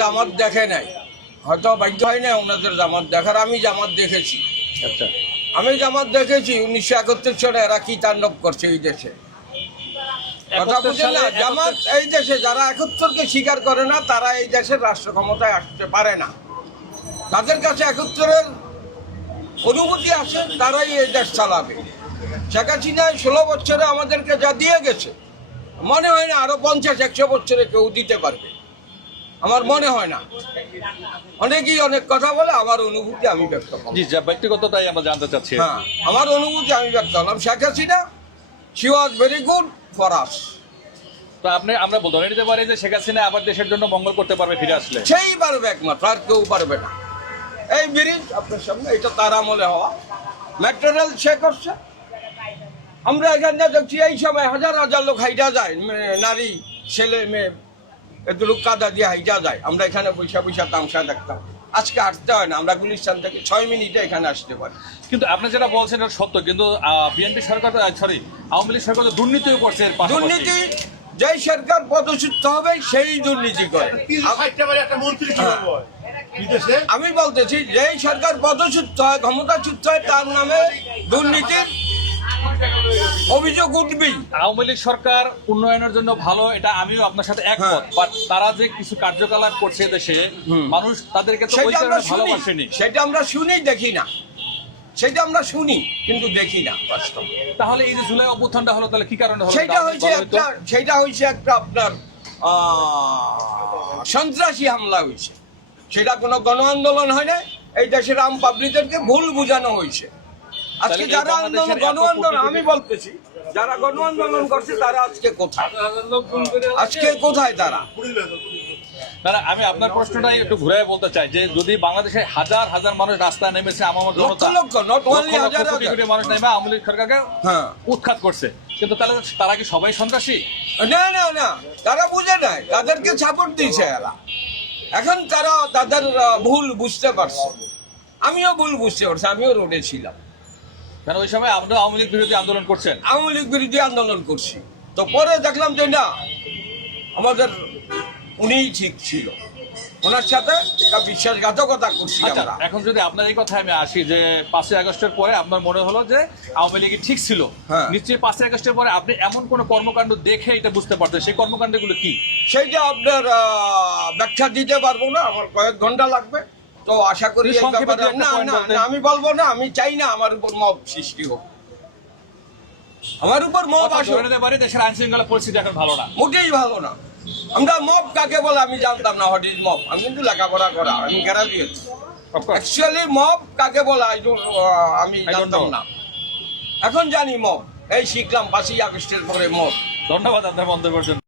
জামাত দেখে নাই, হয়তো বাধ্য হয় না ওনাদের জামাত দেখার। আমি জামাত দেখেছি। আচ্ছা, আমি জামাত দেখেছি 1971 সালে এরা কি তাণ্ডব করছে এই দেশে। কথা বুঝেন না? জামাত এই দেশে যারা 71কে স্বীকার করে না তারা এই দেশের রাষ্ট্র ক্ষমতায় আসতে পারে না। তাদের কাছে 71-এর অনুভূতি আছে, তারাই এই দেশ চালাবে। শেখ হাসিনা 16 বছরে আমাদেরকে যা দিয়ে গেছে, মনে হয় না আরো 50-100 বছরে কেউ দিতে পারবে। আমার মনে হয় না। অনেকেই অনেক কথা বলে, আমার অনুভূতি আমি ব্যক্ত করলাম। জি, যা ব্যক্তিগতটাই আমরা জানতে চাচ্ছি। হ্যাঁ, আমার অনুভূতি আমি ব্যক্ত করলাম। Sheikh Hasina she was very good for us. তো আমরা ধরে নিতে পারি যে শেখ হাসিনা আবার দেশের জন্য মঙ্গল করতে পারবে ফিরে আসলে। সেই পারবে একমাত্র, আর কেউ পারবে না। এই ব্রিজ আপনার সামনে, এটা তার আমলে হওয়া। ম্যাটেরিয়াল সে করছে। আমরা এখানে দেখছি এই সময় হাজার হাজার লোক হাইটা যায়, নারী ছেলে মেয়ে এত লোক কাদা দিয়ে হাইটা যায়। আমরা এখানে পয়সা পয়সা তামসা দেখতাম। আজকে আসতে হয় না, আমরা গুলিস্তান থেকে 6 মিনিটে এখানে আসতে পারি। কিন্তু আপনি যেটা বলছেন এটা সত্য, কিন্তু বিএনপি সরকার আওয়ামী লীগ সরকার তো দুর্নীতিও করছে। দুর্নীতি, যেই সরকার পদচ্যুত হবে সেই দুর্নীতি করে। আমি বলতেছি, যেই সরকার পদচ্যুত হয়, ক্ষমতাচ্যুত হয়, তার নামে দুর্নীতির অভিযোগ উঠবেই। আওয়ামী লীগ সরকার উন্নয়নের জন্য ভালো, এটা আমিও আপনার সাথে একমত। বাট তারা যে কিছু কার্যকলাপ করছে দেশে, মানুষ তাদেরকে তো ওই কারণে ভালোবাসেনি। সেটা আমরা শুনি, দেখি না। সেটা আমরা শুনি কিন্তু দেখি না বাস্তবে। তাহলে এই যে জুলাই অভ্যুত্থানটা হলো, তাহলে কি কারণে হলো? সেটা হয়েছে একটা আপনার সন্ত্রাসী হামলা হয়েছে। সেটা কোনো গণ আন্দোলন হয় না। এই দেশের আম পাবলিকদেরকে ভুল বোঝানো হয়েছে। আজকে যারা আন্দোলন, গণ আন্দোলন, আমি বলতেছি যারা গণ আন্দোলন করছে তারা আজকে কোথায়? আজকে কোথায় তারা? আমি আপনার প্রশ্নটাই একটু ঘুরে বলতে চাই যে যদি বাংলাদেশে হাজার হাজার মানুষ রাস্তায় নেমেছে, আমার জনতা কোটি মানুষ নেমে আওয়ামী লীগ সরকারকে উৎখাত করছে, কিন্তু তাহলে তারা কি সবাই সন্ত্রাসী? না না না, তারা বুঝে নাই, তাদেরকে সাপোর্ট দিয়েছে এরা। এখন তারা তাদের ভুল বুঝতে পারছে। আমিও ভুল বুঝতে পারছি, আমিও রোডে ছিলাম। কারণ ওই সময় আমরা আওয়ামী লীগ বিরোধী আন্দোলন করছেন। আওয়ামী লীগ বিরোধী আন্দোলন করছি, তো পরে দেখলাম যে না, আমাদের উনিই ঠিক ছিল, ওনার সাথে বিশ্বাসঘাতকতা করছি আমরা। এখন যদি আপনার এই কথায় আমি আসি যে 5ই আগস্টের পরে আপনার মনে হলো যে আওয়ামী লীগ ঠিক ছিল, নিশ্চয়ই 5ই আগস্টের পরে আপনি এমন কোন কর্মকাণ্ড দেখে এটা বুঝতে পারতেন, সেই কর্মকাণ্ডগুলো কি? সেইটা আপনার ব্যাখ্যা দিতে পারবো না, আমার কয়েক ঘন্টা লাগবে। তো আশা করি আমি বলবো না, আমি চাই না আমার উপর মব সৃষ্টি হোক, আমার উপর মব আসে। দেশের আইন শৃঙ্খলা পরিস্থিতি এখন ভালো না, মোটেই ভালো না। আমরা মব কাকে বলে আমি জানতাম না। What is mob? আমি কিন্তু লেখাপড়া করা, আমি গ্রাজুয়েট। অ্যাকচুয়ালি মব কাকে বলে আমি জানতাম না, এখন জানি মব। এই শিখলাম 5ই আগস্টের পরে মব। ধন্যবাদ আপনার মন্তব্যের জন্য।